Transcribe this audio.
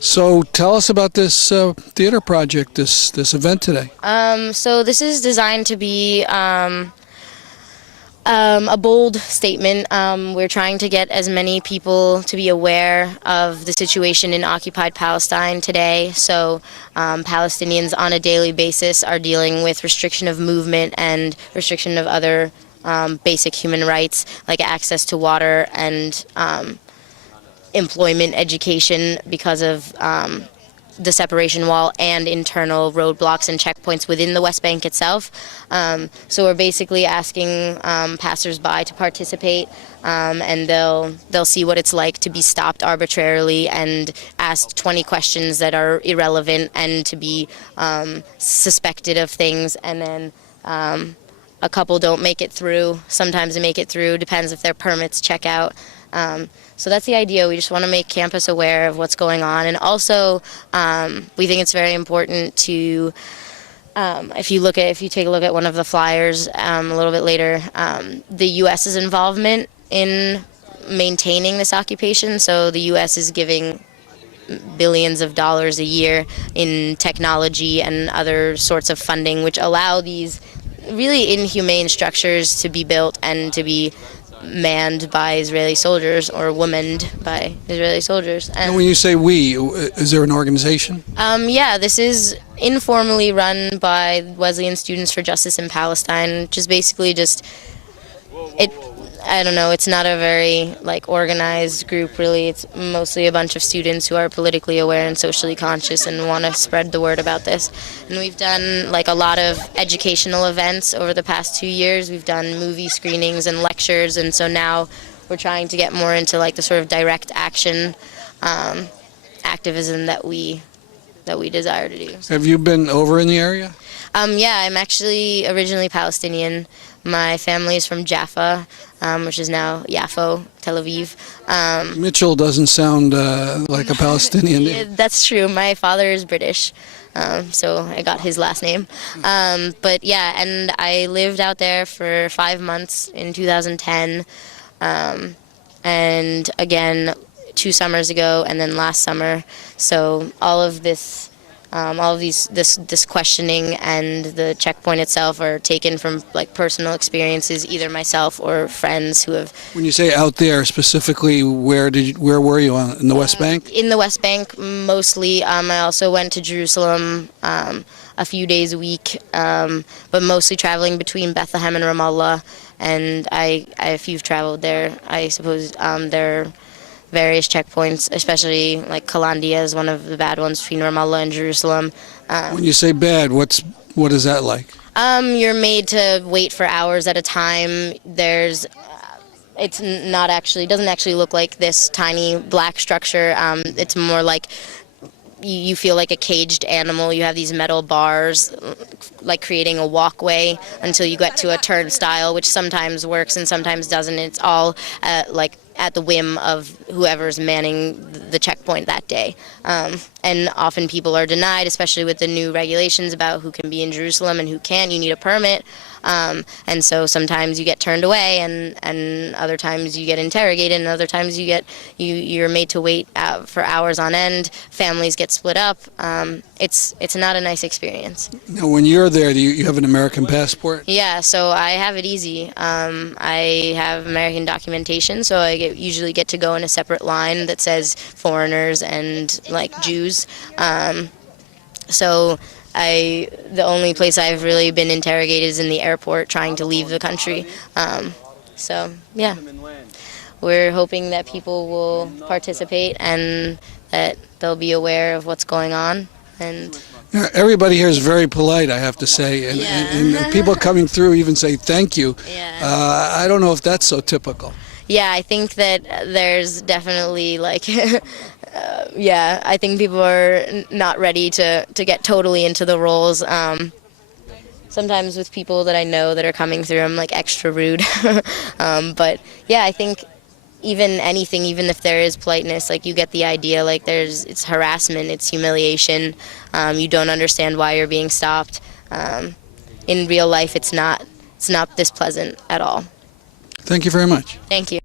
So tell us about this theater project, this event today. So this is designed to be a bold statement. We're trying to get as many people to be aware of the situation in occupied Palestine today. So Palestinians on a daily basis are dealing with restriction of movement and restriction of other basic human rights like access to water and employment, education because of the separation wall and internal roadblocks and checkpoints within the West Bank itself. So we're basically asking passersby to participate, and they'll see what it's like to be stopped arbitrarily and asked 20 questions that are irrelevant and to be suspected of things, and then a couple don't make it through. Sometimes they make it through, depends if their permits check out. So that's the idea. We just want to make campus aware of what's going on. And also, we think it's very important to, if you take a look at one of the flyers a little bit later, the U.S.'s involvement in maintaining this occupation. So the U.S. is giving billions of dollars a year in technology and other sorts of funding, which allow these really inhumane structures to be built and to be manned by Israeli soldiers or womaned by Israeli soldiers. And when you say we, is there an organization? Yeah, this is informally run by Wesleyan Students for Justice in Palestine, which is basically just, I don't know, it's not a very organized group really. It's mostly a bunch of students who are politically aware and socially conscious and want to spread the word about this. And we've done a lot of educational events over the past 2 years. We've done movie screenings and lectures, and so now we're trying to get more into the sort of direct action activism that we desire to do. Have you been over in the area? Yeah, I'm actually originally Palestinian. My family is from Jaffa, which is now Yaffo, Tel Aviv. Mitchell doesn't sound like a Palestinian. Yeah, that's true. My father is British, so I got his last name. But yeah, and I lived out there for 5 months in 2010, and again 2 summers ago, and then last summer. So all of this questioning and the checkpoint itself are taken from personal experiences, either myself or friends who have. When you say out there specifically, where were you in the West Bank? In the West Bank mostly. I also went to Jerusalem a few days a week, but mostly traveling between Bethlehem and Ramallah. And if you've traveled there, I suppose there are various checkpoints, especially Kalandia is one of the bad ones between Ramallah and Jerusalem. When you say bad, what is that like? You're made to wait for hours at a time. It doesn't actually look like this tiny black structure. It's more like you feel like a caged animal. You have these metal bars creating a walkway until you get to a turnstile, which sometimes works and sometimes doesn't. It's all at the whim of whoever's manning the checkpoint that day. And often people are denied, especially with the new regulations about who can be in Jerusalem and who can't. You need a permit. And so sometimes you get turned away, and other times you get interrogated, and other times you're made to wait for hours on end. Families get split up. It's not a nice experience. Now, when you're there, do you have an American passport? Yeah, so I have it easy. I have American documentation, so I usually get to go in a separate line that says foreigners and Jews. So the only place I've really been interrogated is in the airport trying to leave the country. So yeah, we're hoping that people will participate and that they'll be aware of what's going on. And everybody here is very polite, I have to say, and people coming through even say thank you. Yeah. I don't know if that's so typical. Yeah, I think that there's definitely I think people are not ready to get totally into the roles. Sometimes with people that I know that are coming through, I'm extra rude. But yeah, I think even if there is politeness, you get the idea. It's harassment, it's humiliation. You don't understand why you're being stopped. in real life it's not this pleasant at all. Thank you very much. Thank you.